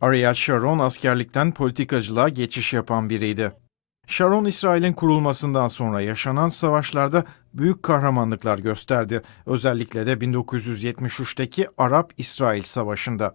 Ariel Sharon askerlikten politikacılığa geçiş yapan biriydi. Sharon, İsrail'in kurulmasından sonra yaşanan savaşlarda büyük kahramanlıklar gösterdi. Özellikle de 1973'teki Arap-İsrail Savaşı'nda.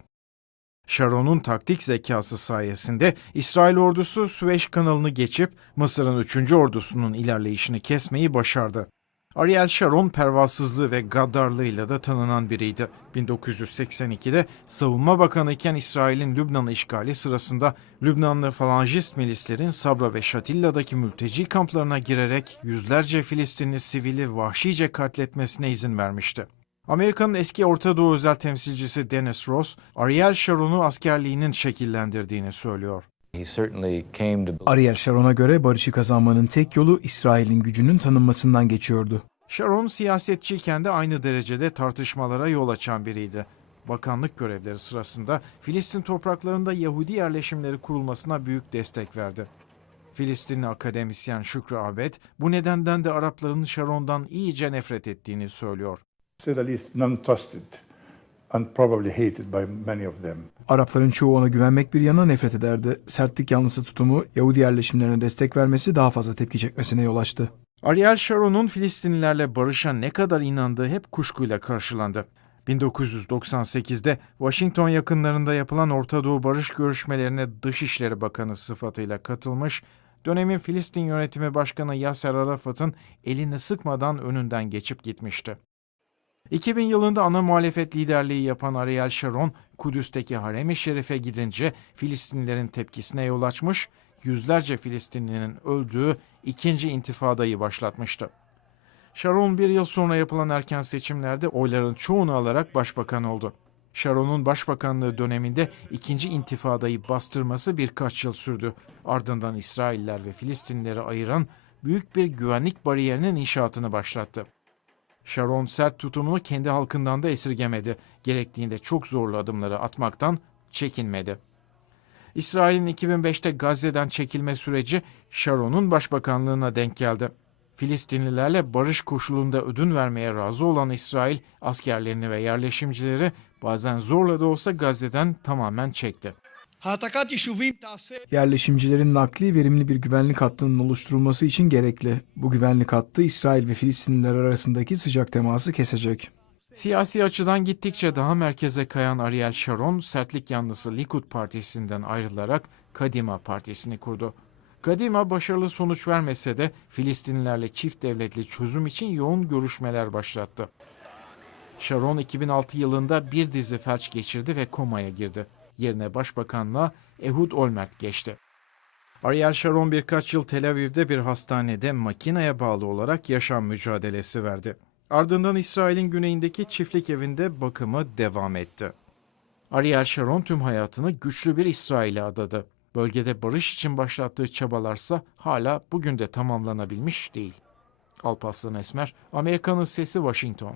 Sharon'un taktik zekası sayesinde İsrail ordusu Süveyş kanalını geçip Mısır'ın 3. ordusunun ilerleyişini kesmeyi başardı. Ariel Sharon pervasızlığı ve gaddarlığıyla da tanınan biriydi. 1982'de Savunma Bakanı iken İsrail'in Lübnan'ı işgali sırasında Lübnanlı falangist milislerin Sabra ve Şatilla'daki mülteci kamplarına girerek yüzlerce Filistinli sivili vahşice katletmesine izin vermişti. Amerika'nın eski Orta Doğu özel temsilcisi Dennis Ross, Ariel Sharon'u askerliğinin şekillendirdiğini söylüyor. Ariel Sharon'a göre barışı kazanmanın tek yolu İsrail'in gücünün tanınmasından geçiyordu. Sharon siyasetçiyken de aynı derecede tartışmalara yol açan biriydi. Bakanlık görevleri sırasında Filistin topraklarında Yahudi yerleşimleri kurulmasına büyük destek verdi. Filistinli akademisyen Şükrü Abed bu nedenden de Arapların Sharon'dan iyice nefret ettiğini söylüyor. say the least, non-trusted and probably hated by many of them. Arapların çoğu ona güvenmek bir yana nefret ederdi. Sertlik yanlısı tutumu Yahudi yerleşimlerine destek vermesi daha fazla tepki çekmesine yol açtı. Ariel Sharon'un Filistinlilerle barışa ne kadar inandığı hep kuşkuyla karşılandı. 1998'de Washington yakınlarında yapılan Orta Doğu barış görüşmelerine Dışişleri Bakanı sıfatıyla katılmış, dönemin Filistin yönetimi başkanı Yasser Arafat'ın elini sıkmadan önünden geçip gitmişti. 2000 yılında ana muhalefet liderliği yapan Ariel Sharon, Kudüs'teki Harem-i Şerif'e gidince Filistinlilerin tepkisine yol açmış, yüzlerce Filistinlinin öldüğü ikinci intifadayı başlatmıştı. Sharon bir yıl sonra yapılan erken seçimlerde oyların çoğunu alarak başbakan oldu. Sharon'un başbakanlığı döneminde ikinci intifadayı bastırması birkaç yıl sürdü. Ardından İsrailler ve Filistinlileri ayıran büyük bir güvenlik bariyerinin inşaatını başlattı. Sharon sert tutumunu kendi halkından da esirgemedi. Gerektiğinde çok zorlu adımları atmaktan çekinmedi. İsrail'in 2005'te Gazze'den çekilme süreci Sharon'un başbakanlığına denk geldi. Filistinlilerle barış koşulunda ödün vermeye razı olan İsrail askerlerini ve yerleşimcileri bazen zorla da olsa Gazze'den tamamen çekti. Yerleşimcilerin nakli verimli bir güvenlik hattının oluşturulması için gerekli. Bu güvenlik hattı İsrail ve Filistinliler arasındaki sıcak teması kesecek. Siyasi açıdan gittikçe daha merkeze kayan Ariel Sharon, sertlik yanlısı Likud Partisi'nden ayrılarak Kadima Partisi'ni kurdu. Kadima başarılı sonuç vermese de Filistinlilerle çift devletli çözüm için yoğun görüşmeler başlattı. Sharon 2006 yılında bir dizi felç geçirdi ve komaya girdi. Yerine başbakanlığa Ehud Olmert geçti. Ariel Sharon birkaç yıl Tel Aviv'de bir hastanede makineye bağlı olarak yaşam mücadelesi verdi. Ardından İsrail'in güneyindeki çiftlik evinde bakımı devam etti. Ariel Sharon tüm hayatını güçlü bir İsrail'e adadı. Bölgede barış için başlattığı çabalarsa hala bugün de tamamlanabilmiş değil. Alparslan Esmer, Amerika'nın Sesi Washington.